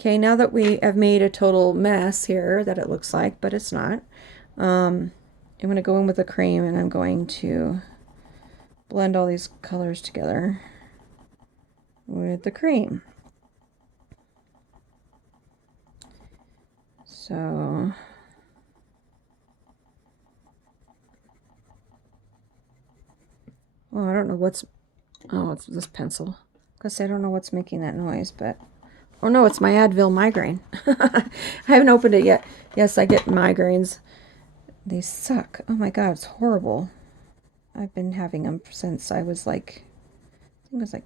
Okay, now that we have made a total mess here, that it looks like, but it's not, I'm going to go in with the cream and I'm going to blend all these colors together with the cream. So, oh, I don't know what's, oh, it's this pencil. Because I don't know what's making that noise, but, oh no, it's my Advil migraine. I haven't opened it yet. Yes, I get migraines. They suck. Oh my God, it's horrible. I've been having them since I was like, I think it was like,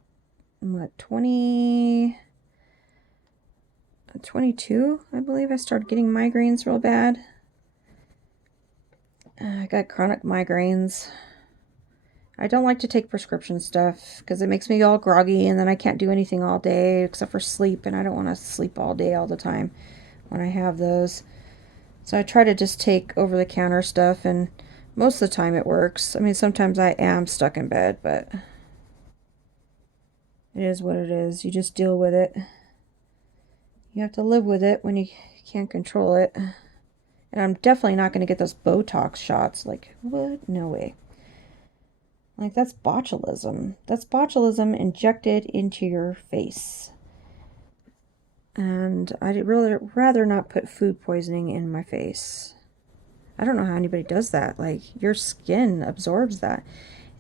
what, 22, I believe. I started getting migraines real bad. I got chronic migraines. I don't like to take prescription stuff because it makes me all groggy and then I can't do anything all day except for sleep, and I don't want to sleep all day all the time when I have those. So I try to just take over-the-counter stuff, and most of the time it works. I mean, sometimes I am stuck in bed, but it is what it is. You just deal with it. You have to live with it when you can't control it. And I'm definitely not going to get those Botox shots. Like, what? No way. Like, that's botulism. That's botulism injected into your face. And I'd really rather not put food poisoning in my face. I don't know how anybody does that. Like, your skin absorbs that.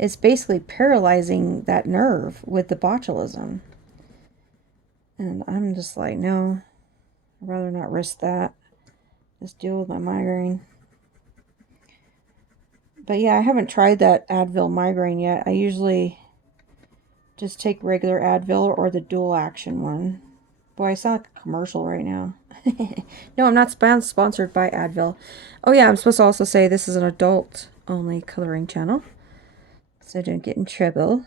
It's basically paralyzing that nerve with the botulism. And I'm just like, no, I'd rather not risk that. Just deal with my migraine. But yeah, I haven't tried that Advil migraine yet. I usually just take regular Advil or the dual action one. Boy, I sound like a commercial right now. No, I'm not sponsored by Advil. Oh yeah, I'm supposed to also say this is an adult-only coloring channel, so don't get in trouble.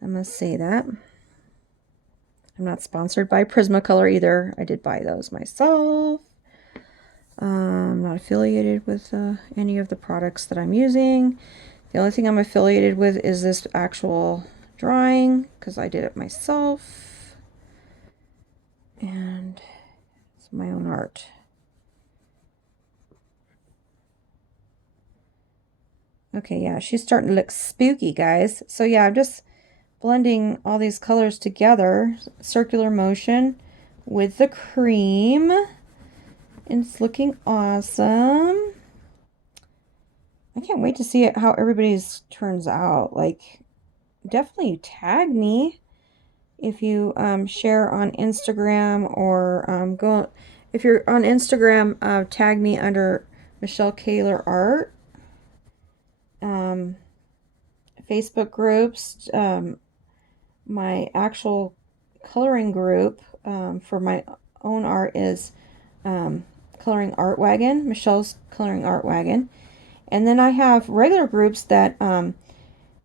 I must say that. I'm not sponsored by Prismacolor either. I did buy those myself. I'm not affiliated with any of the products that I'm using. The only thing I'm affiliated with is this actual drawing because I did it myself. And it's my own art. Okay, yeah, she's starting to look spooky, guys. So yeah, I'm just blending all these colors together, circular motion with the cream. And it's looking awesome. I can't wait to see it, how everybody's turns out. Like, definitely tag me if you share on Instagram, or go, if you're on Instagram, tag me under Michelle Kaler Art. Facebook groups, my actual coloring group for my own art is Coloring Art Wagon, Michelle's Coloring Art Wagon. And then I have regular groups that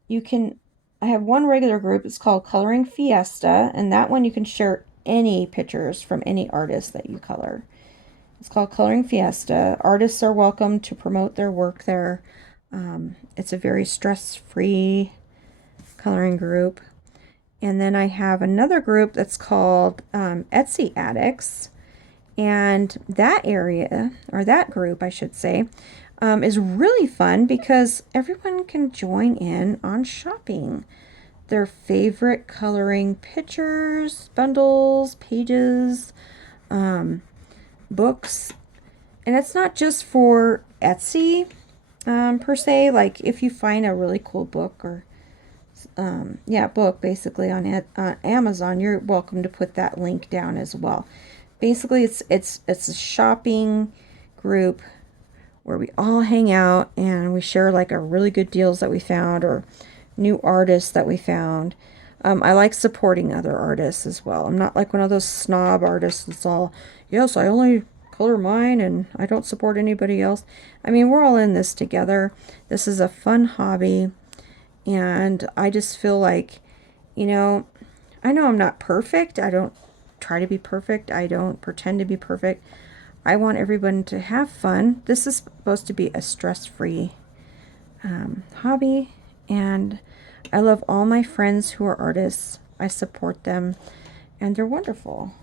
you can, I have one regular group, it's called Coloring Fiesta, and that one you can share any pictures from any artist that you color. It's called Coloring Fiesta. Artists are welcome to promote their work there. It's a very stress-free coloring group. And then I have another group that's called Etsy Addicts. And that area, or that group, I should say, is really fun because everyone can join in on shopping their favorite coloring pictures, bundles, pages, books. And it's not just for Etsy per se. Like, if you find a really cool book, or yeah, book basically on Amazon, you're welcome to put that link down as well. Basically, it's a shopping group where we all hang out and we share like our really good deals that we found, or new artists that we found. I like supporting other artists as well. I'm not like one of those snob artists that's all, yes, I only color mine and I don't support anybody else. I mean, we're all in this together. This is a fun hobby, and I just feel like, I know I'm not perfect. I don't try to be perfect. I don't pretend to be perfect. I want everyone to have fun. This is supposed to be a stress-free hobby, and I love all my friends who are artists. I support them, and they're wonderful.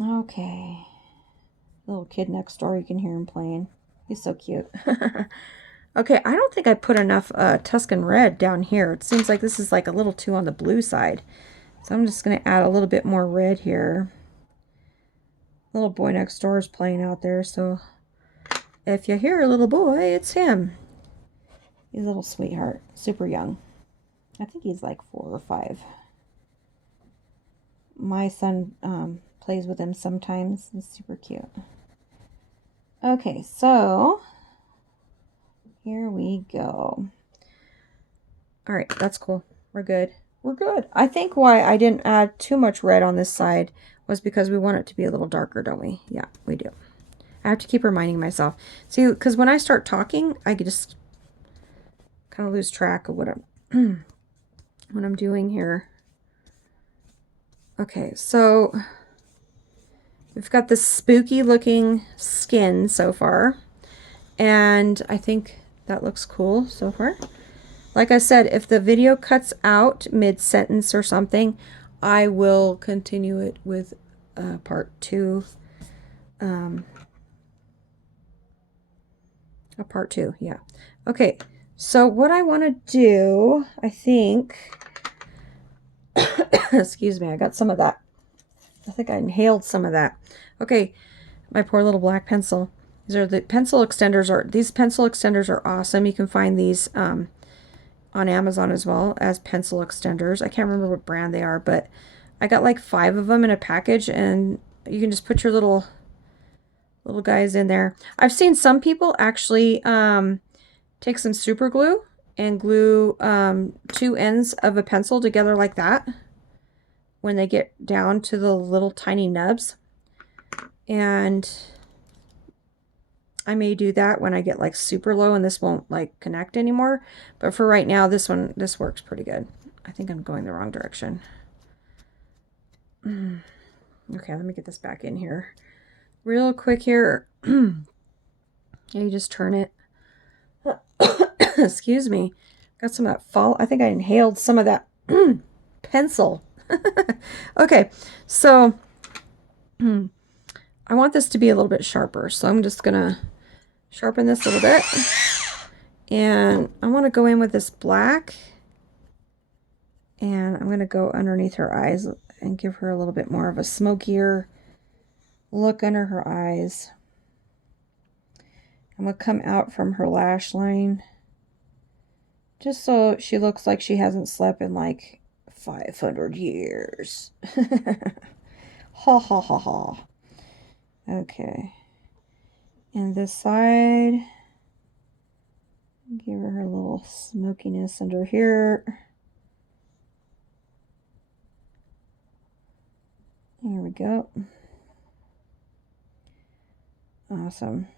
Okay. Little kid next door, you can hear him playing. He's so cute. Okay, I don't think I put enough Tuscan red down here. It seems like this is like a little too on the blue side. So I'm just going to add a little bit more red here. Little boy next door is playing out there, so if you hear a little boy, it's him. He's a little sweetheart, super young. I think he's like 4 or 5. My son plays with him sometimes. He's super cute. Okay, so here we go. All right, that's cool. We're good. We're good. I think why I didn't add too much red on this side was because we want it to be a little darker, don't we? Yeah, we do. I have to keep reminding myself. See, because when I start talking, I could just kind of lose track of what I'm doing here. Okay, so we've got this spooky looking skin so far, and I think that looks cool so far. Like I said, if the video cuts out mid-sentence or something, I will continue it with part 2. A part 2, yeah. Okay, so what I want to do, I think, excuse me, I got some of that. I think I inhaled some of that. Okay, my poor little black pencil. These are the pencil extenders. These pencil extenders are awesome. You can find these on Amazon as well as pencil extenders. I can't remember what brand they are, but I got like 5 of them in a package, and you can just put your little guys in there. I've seen some people actually take some super glue and glue 2 ends of a pencil together like that when they get down to the little tiny nubs. And I may do that when I get like super low and this won't like connect anymore. But for right now, this works pretty good. I think I'm going the wrong direction. Okay, let me get this back in here. Real quick here. You just turn it. Excuse me. Got some of that fall. I think I inhaled some of that pencil. Okay, so I want this to be a little bit sharper. So I'm just going to sharpen this a little bit. And I want to go in with this black. And I'm going to go underneath her eyes and give her a little bit more of a smokier look under her eyes. I'm going to come out from her lash line just so she looks like she hasn't slept in like 500 years. Ha ha ha ha. Okay. And this side, give her a little smokiness under here. There we go. Awesome.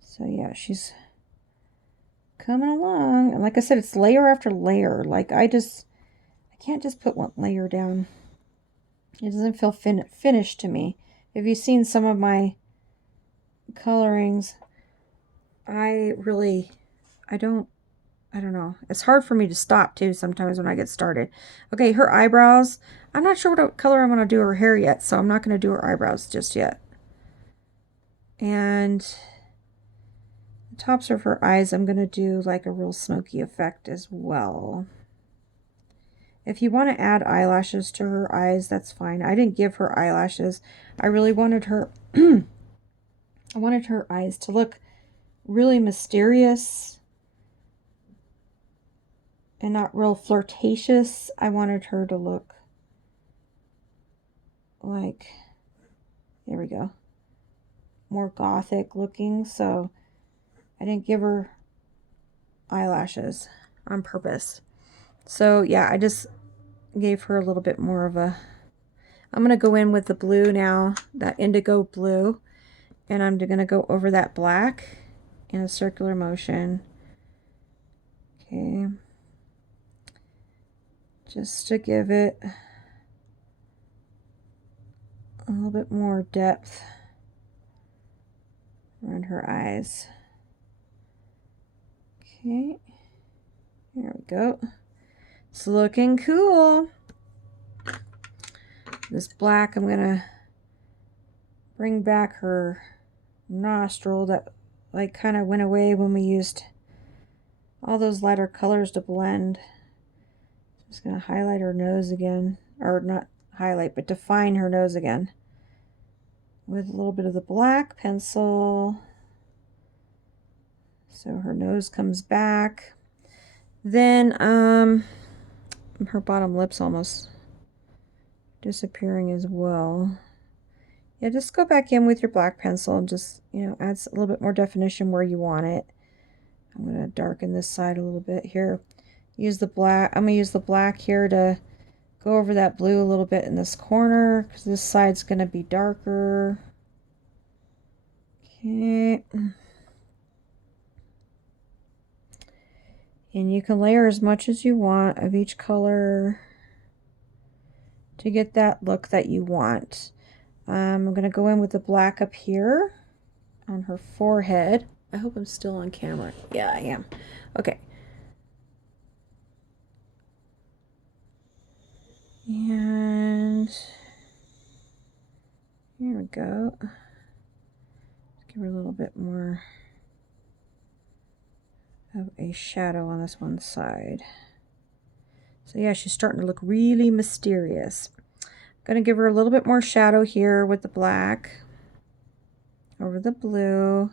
So yeah, she's coming along. And like I said, it's layer after layer. Like I can't just put one layer down. It doesn't feel finished to me. If you've seen some of my colorings, I don't know. It's hard for me to stop too sometimes when I get started. Okay, her eyebrows. I'm not sure what color I'm going to do her hair yet, so I'm not going to do her eyebrows just yet. And the tops of her eyes, I'm going to do like a real smoky effect as well. If you want to add eyelashes to her eyes, that's fine. I didn't give her eyelashes. I really wanted her I wanted her eyes to look really mysterious and not real flirtatious. I wanted her to look like, there we go, more gothic looking. So I didn't give her eyelashes on purpose. So yeah, I just gave her a little bit more of a, I'm going to go in with the blue now, that indigo blue, and I'm going to go over that black in a circular motion. Okay. Just to give it a little bit more depth around her eyes. Okay. There we go. It's looking cool. This black, I'm gonna bring back her nostril that like kind of went away when we used all those lighter colors to blend. Just gonna highlight her nose again, or not highlight, but define her nose again with a little bit of the black pencil. So her nose comes back. Then her bottom lip's almost disappearing as well. Yeah, just go back in with your black pencil and just, you know, add a little bit more definition where you want it. I'm going to darken this side a little bit here. Use the black. I'm going to use the black here to go over that blue a little bit in this corner because this side's going to be darker. Okay. And you can layer as much as you want of each color to get that look that you want. I'm going to go in with the black up here on her forehead. I hope I'm still on camera. Yeah, I am. Okay. And here we go. Give her a little bit more of a shadow on this one side. So yeah, she's starting to look really mysterious. I'm going to give her a little bit more shadow here with the black over the blue.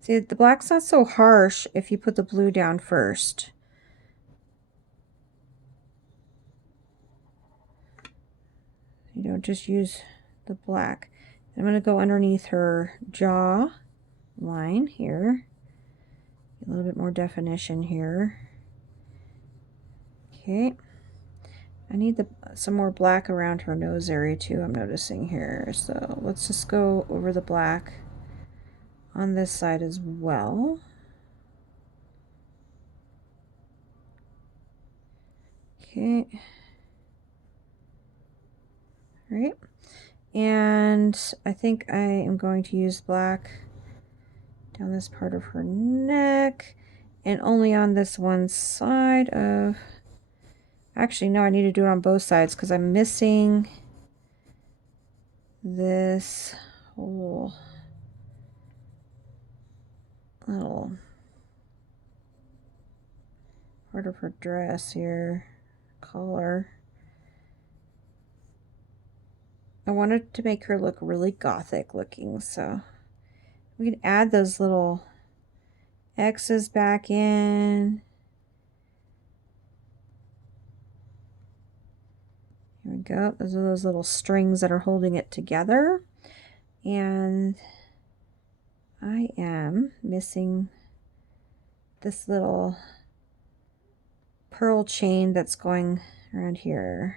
See, the black's not so harsh if you put the blue down first. You don't just use the black. I'm going to go underneath her jaw line here. A little bit more definition here. Okay. I need some more black around her nose area too, I'm noticing here. So let's just go over the black on this side as well. Okay. All right. And I think I am going to use black down this part of her neck and only on this one side of... Actually, no, I need to do it on both sides because I'm missing this whole little part of her dress here, collar. I wanted to make her look really gothic looking, so we can add those little X's back in. Here we go. Those are those little strings that are holding it together. And I am missing this little pearl chain that's going around here.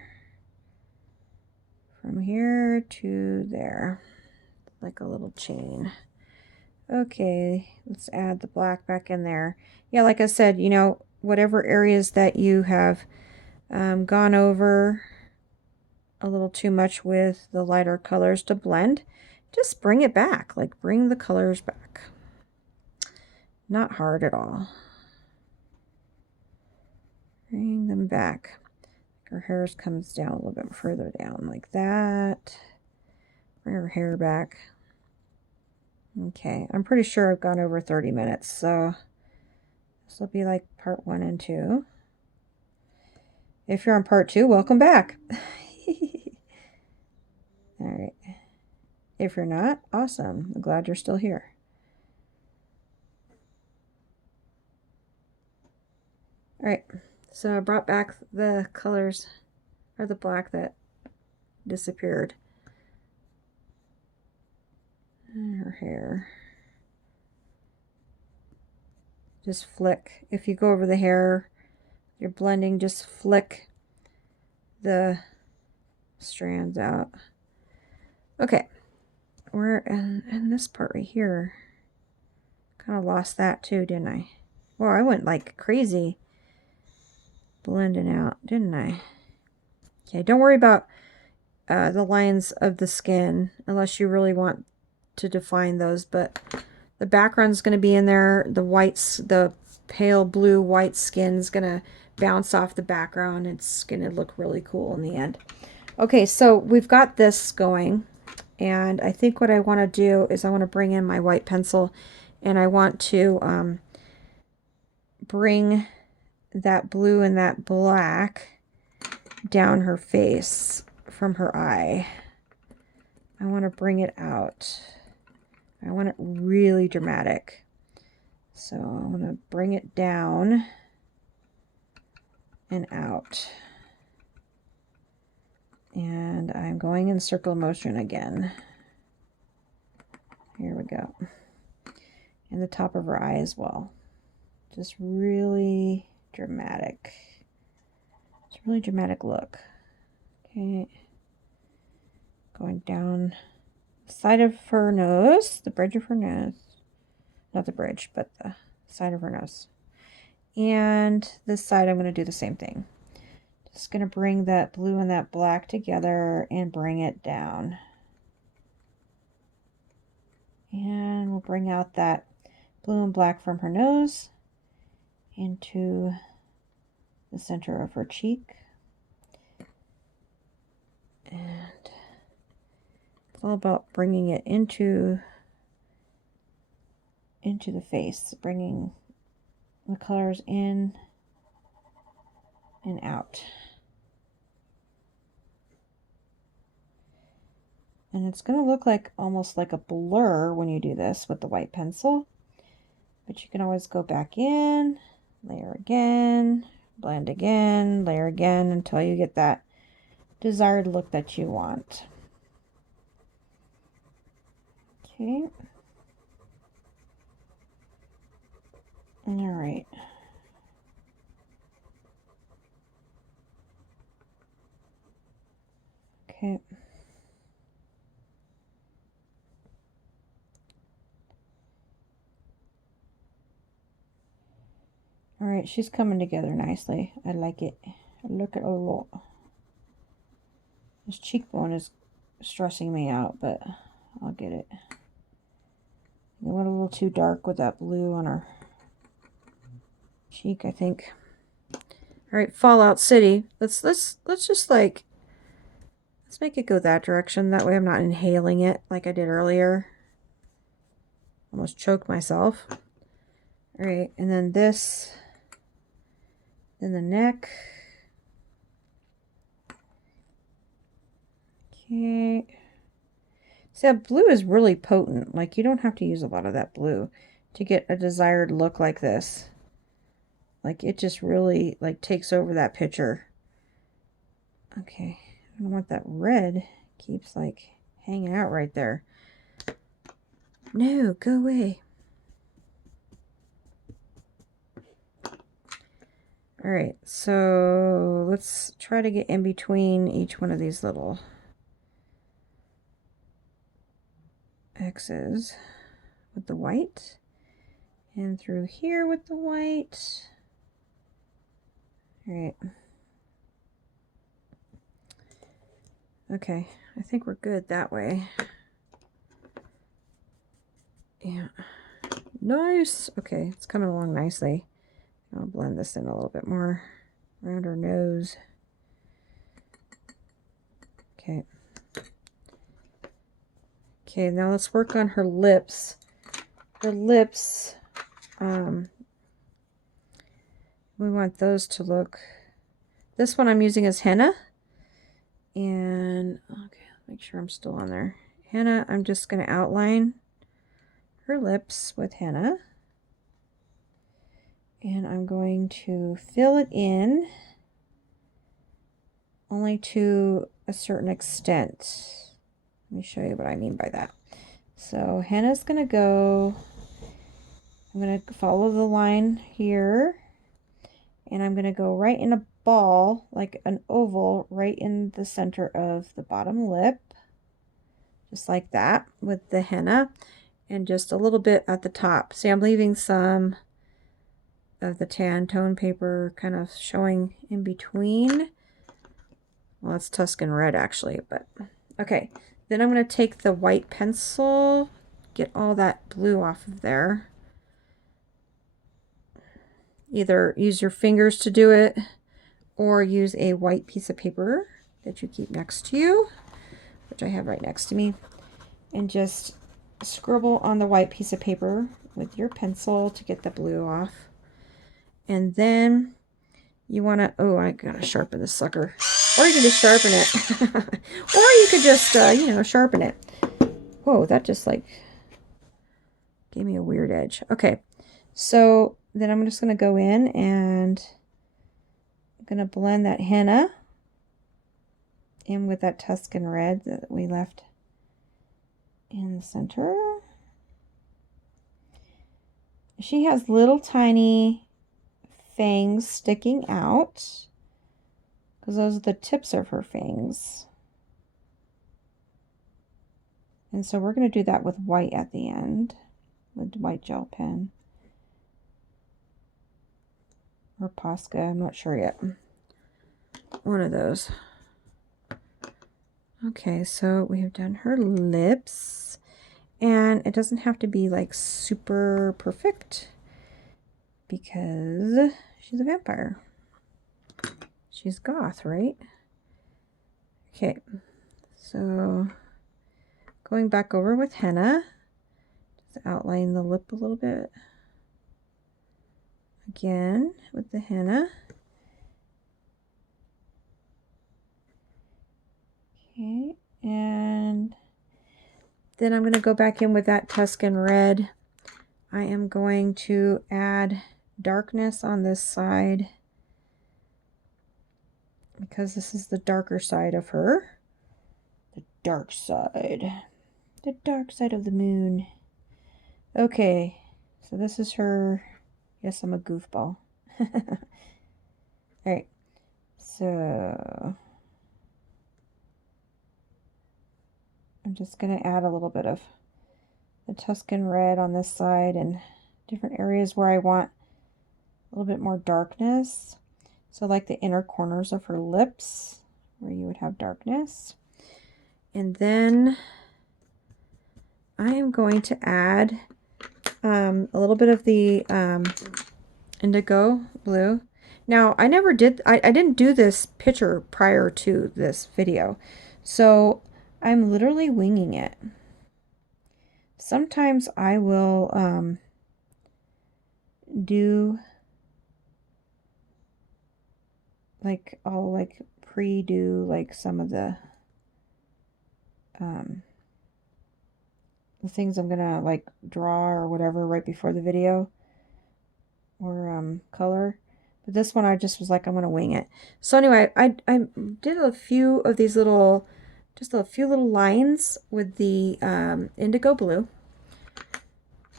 From here to there. Like a little chain. Okay, let's add the black back in there. Yeah, like I said, you know, whatever areas that you have gone over a little too much with the lighter colors to blend, just bring it back. Like, bring the colors back. Not hard at all. Bring them back. Her hair comes down a little bit further down like that. Bring her hair back. Okay, I'm pretty sure I've gone over 30 minutes, so this will be like part 1 and 2. If you're on part 2, welcome back. All right. If you're not, awesome. I'm glad you're still here. All right, so I brought back the colors, or the black that disappeared. And her hair. Just flick. If you go over the hair, you're blending, just flick the strands out. Okay, we're in this part right here. Kind of lost that too, didn't I? Well, I went like crazy blending out, didn't I? Okay, don't worry about the lines of the skin unless you really want to define those, but the background's going to be in there. The whites, the pale blue white skin is going to bounce off the background. It's going to look really cool in the end. Okay, so we've got this going, and I think what I want to do is I want to bring in my white pencil, and I want to bring that blue and that black down her face from her eye. I want to bring it out. I want it really dramatic. So I want to bring it down and out. And I'm going in circle motion again. Here we go. And the top of her eye as well. Just really dramatic. It's a really dramatic look. Okay. Going down the side of her nose, the bridge of her nose. Not the bridge, but the side of her nose. And this side I'm going to do the same thing. Just going to bring that blue and that black together and bring it down. And we'll bring out that blue and black from her nose into the center of her cheek. And it's all about bringing it into the face, bringing the colors in and out. And it's going to look like almost like a blur when you do this with the white pencil. But you can always go back in, layer again, blend again, layer again until you get that desired look that you want. Okay. All right. Okay. All right, she's coming together nicely. I like it. I like it a lot. This cheekbone is stressing me out, but I'll get it. It went a little too dark with that blue on her cheek, I think. All right, Fallout City. Let's just like, let's make it go that direction. That way I'm not inhaling it like I did earlier. Almost choked myself. All right, and then this, then the neck. Okay. See, that blue is really potent. Like, you don't have to use a lot of that blue to get a desired look like this. Like, it just really, like, takes over that picture. Okay. I don't want that red keeps, like, hanging out right there. No, go away. All right, so let's try to get in between each one of these little X's with the white, and through here with the white. All right. Okay, I think we're good that way. Yeah. Nice. Okay, it's coming along nicely. I'll blend this in a little bit more around her nose. Okay. Okay, now let's work on her lips. Her lips, we want those to look, this one I'm using is henna. And, okay, make sure I'm still on there. Henna, I'm just going to outline her lips with henna. And I'm going to fill it in only to a certain extent. Let me show you what I mean by that. So henna's going to go, I'm going to follow the line here, and I'm going to go right in a ball, like an oval, right in the center of the bottom lip, just like that with the henna, and just a little bit at the top. See, I'm leaving some of the tan tone paper kind of showing in between. Well, it's Tuscan red actually, but okay. Then I'm going to take the white pencil, get all that blue off of there. Either use your fingers to do it or use a white piece of paper that you keep next to you, which I have right next to me, and just scribble on the white piece of paper with your pencil to get the blue off. And then you want to, oh, I gotta sharpen this sucker. Or you can just sharpen it. Or you could just, you know, sharpen it. Whoa, that just like gave me a weird edge. Okay, so then I'm just going to go in and I'm going to blend that henna in with that Tuscan red that we left in the center. She has little tiny fangs sticking out because those are the tips of her fangs. And so we're going to do that with white at the end, with white gel pen. Or Posca, I'm not sure yet. One of those. Okay, so we have done her lips. And it doesn't have to be like super perfect because she's a vampire. She's goth, right? Okay, so going back over with henna, just outline the lip a little bit. Again with the henna. Okay, and then I'm going to go back in with that Tuscan red. I am going to add darkness on this side because this is the darker side of her. The dark side. The dark side of the moon. Okay, so this is her. Yes, I'm a goofball. Alright, so I'm just going to add a little bit of the Tuscan red on this side and different areas where I want a little bit more darkness. So like the inner corners of her lips where you would have darkness. And then I am going to add a little bit of the indigo blue. Now I didn't do this picture prior to this video. So I'm literally winging it. Sometimes I will do like I'll like pre-do like some of the things I'm gonna like draw or whatever right before the video or color. But this one I just was like, I'm gonna wing it. So anyway, I did a few of these little, just a few little lines with the indigo blue.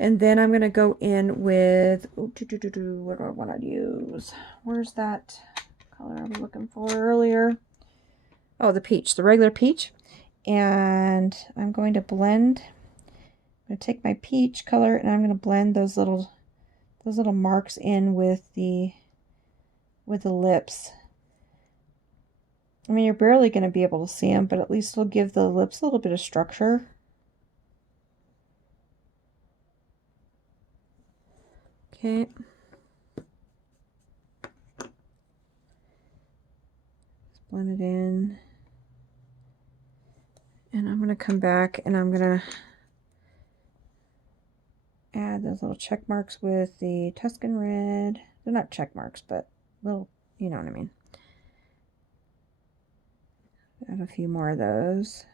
And then I'm gonna go in with, what do I want to use? Where's that color I was looking for earlier? Oh, the peach, the regular peach. And I'm going to blend. I'm going to take my peach color and I'm going to blend those little marks in with the lips. I mean, you're barely going to be able to see them, but at least it'll give the lips a little bit of structure. Okay. Just blend it in. And I'm going to come back and I'm going to add those little check marks with the Tuscan red. They're not check marks, but little, you know what I mean. Add a few more of those.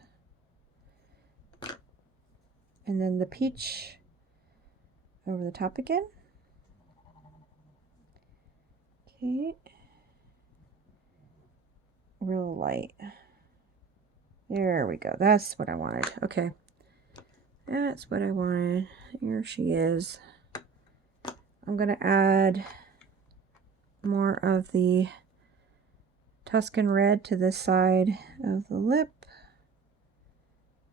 And then the peach over the top again. Okay. Real light. There we go. That's what I wanted. Okay. That's what I wanted. Here she is. I'm going to add more of the Tuscan red to this side of the lip.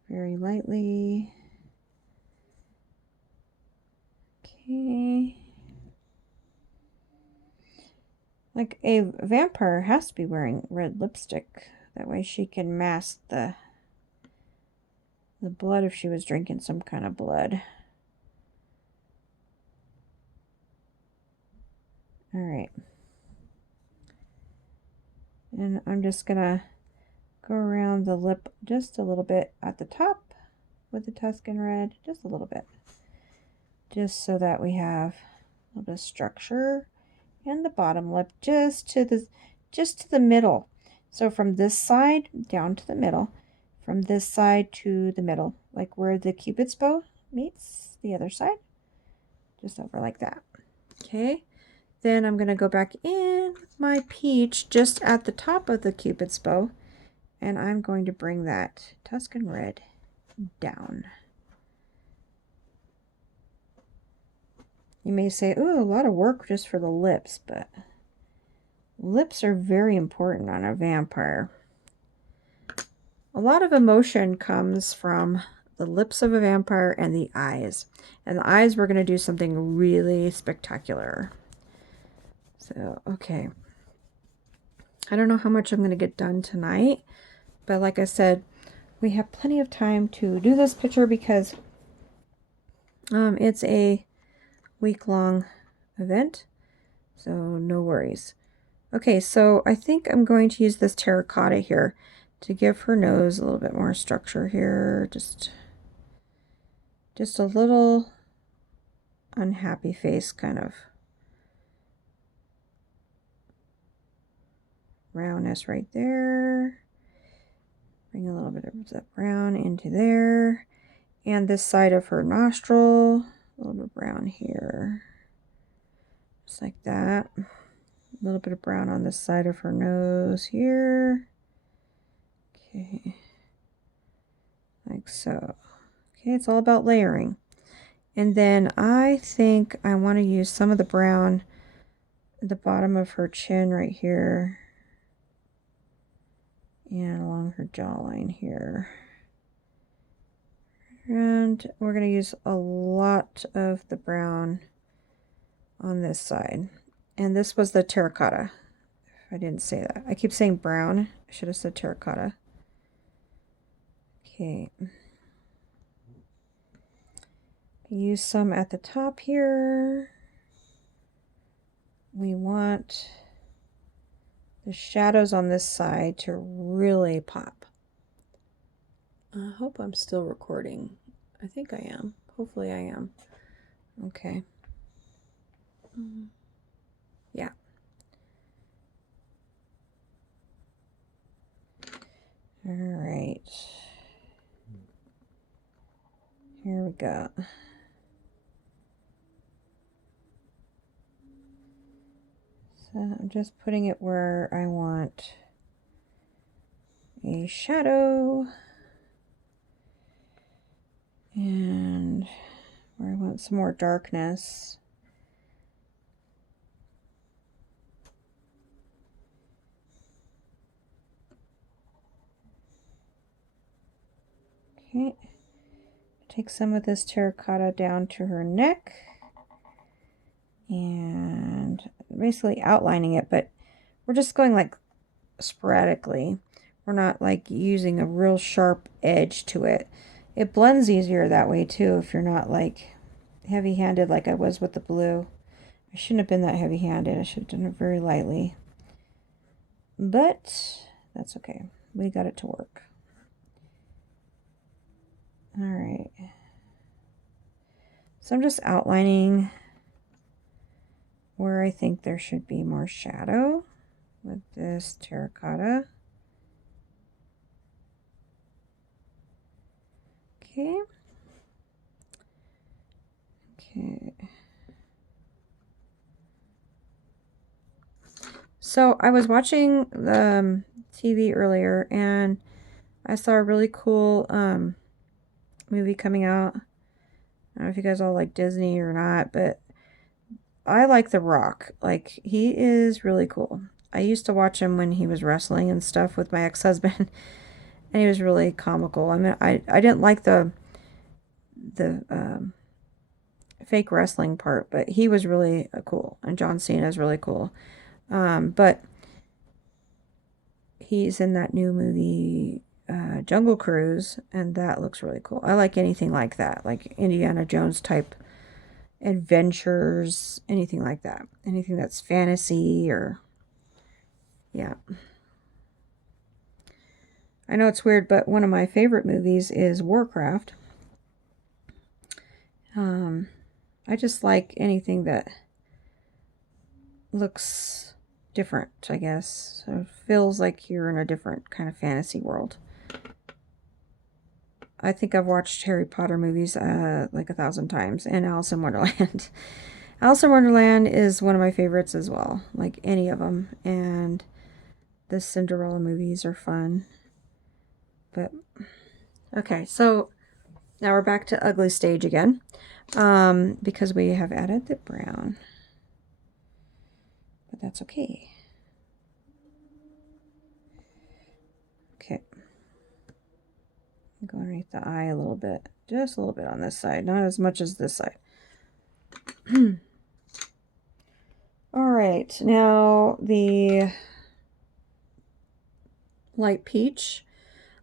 Very lightly. Okay. Like a vampire has to be wearing red lipstick. That way she can mask the blood if she was drinking some kind of blood. All right. And I'm just gonna go around the lip just a little bit at the top with the Tuscan Red, just a little bit. Just so that we have a little bit of structure. And the bottom lip just to the middle. So from this side down to the middle, from this side to the middle, like where the Cupid's bow meets the other side, just over like that. Okay, then I'm gonna go back in with my peach just at the top of the Cupid's bow, and I'm going to bring that Tuscan Red down. You may say, ooh, a lot of work just for the lips, but lips are very important on a vampire. A lot of emotion comes from the lips of a vampire and the eyes. And the eyes, we're going to do something really spectacular. So, okay. I don't know how much I'm going to get done tonight, but like I said, we have plenty of time to do this picture because it's a week-long event, so no worries. Okay, so I think I'm going to use this terracotta here to give her nose a little bit more structure here. Just a little unhappy face kind of brownness right there. Bring a little bit of that brown into there. And this side of her nostril, a little bit brown here. Just like that. A little bit of brown on this side of her nose here. Okay. Like so. Okay, it's all about layering. And then I think I want to use some of the brown at the bottom of her chin right here. And along her jawline here. And we're going to use a lot of the brown on this side. And this was the terracotta. I didn't say that. I keep saying brown. I should have said terracotta. Okay. Use some at the top here. We want the shadows on this side to really pop. I hope I'm still recording. I think I am. Hopefully I am. Okay. Yeah. All right. Here we go. So I'm just putting it where I want a shadow and where I want some more darkness. Okay, take some of this terracotta down to her neck and basically outlining it, but we're just going like sporadically. We're not like using a real sharp edge to it. It blends easier that way too if you're not like heavy-handed like I was with the blue. I shouldn't have been that heavy-handed. I should have done it very lightly. But that's okay. We got it to work. All right. So I'm just outlining where I think there should be more shadow with this terracotta. Okay. Okay. So I was watching the TV earlier and I saw a really cool movie coming out. I don't know if you guys all like Disney or not, but I like The Rock. Like, he is really cool. I used to watch him when he was wrestling and stuff with my ex-husband, and he was really comical. I mean, I didn't like the fake wrestling part, but he was really cool, and John Cena is really cool. But he's in that new movie, Jungle Cruise, and that looks really cool. I like anything like that, like Indiana Jones type adventures, anything like that. Anything that's fantasy or, yeah. I know it's weird, but one of my favorite movies is Warcraft. I just like anything that looks different, I guess. So it feels like you're in a different kind of fantasy world. I think I've watched Harry Potter movies like 1,000 times, and Alice in Wonderland. Alice in Wonderland is one of my favorites as well, like any of them. And the Cinderella movies are fun. But, okay, so now we're back to ugly stage again, because we have added the brown. But that's okay. Okay. Go underneath the eye a little bit. Just a little bit on this side. Not as much as this side. Alright, now the light peach.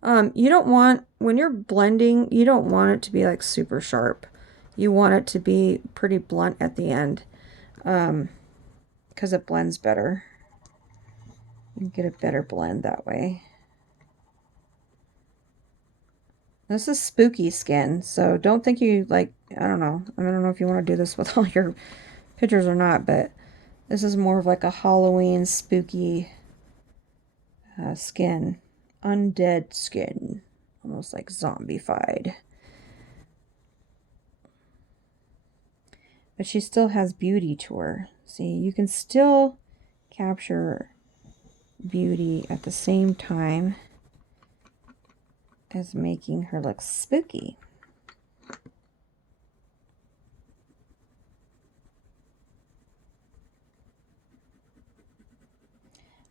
You don't want, when you're blending, you don't want it to be like super sharp. You want it to be pretty blunt at the end, because it blends better. You get a better blend that way. This is spooky skin, so don't think you, like, I don't know if you want to do this with all your pictures or not, but this is more of like a Halloween spooky skin. Undead skin. Almost like zombified. But she still has beauty to her. See, you can still capture beauty at the same time as making her look spooky.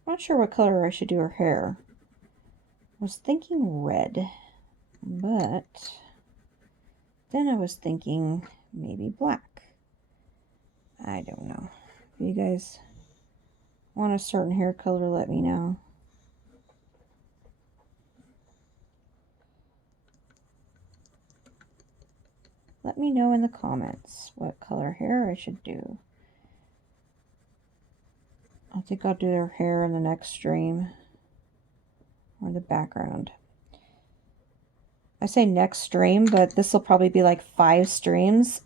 I'm not sure what color I should do her hair. I was thinking red, but then I was thinking maybe black. I don't know. If you guys want a certain hair color, let me know. Let me know in the comments what color hair I should do. I think I'll do their hair in the next stream, or the background. I say next stream, but this will probably be like 5 streams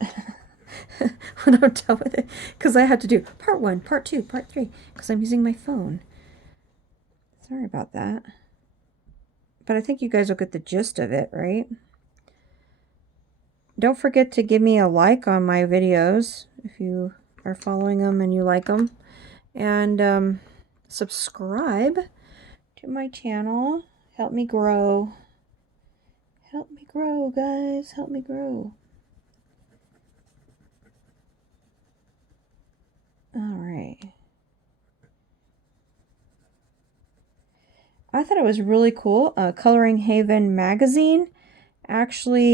when I'm done with it, because I had to do part 1, part 2, part 3, because I'm using my phone. Sorry about that. But I think you guys will get the gist of it, right? Don't forget to give me a like on my videos if you are following them and you like them. And subscribe to my channel. Help me grow. Help me grow, guys. Help me grow. Alright. I thought it was really cool. Coloring Haven magazine actually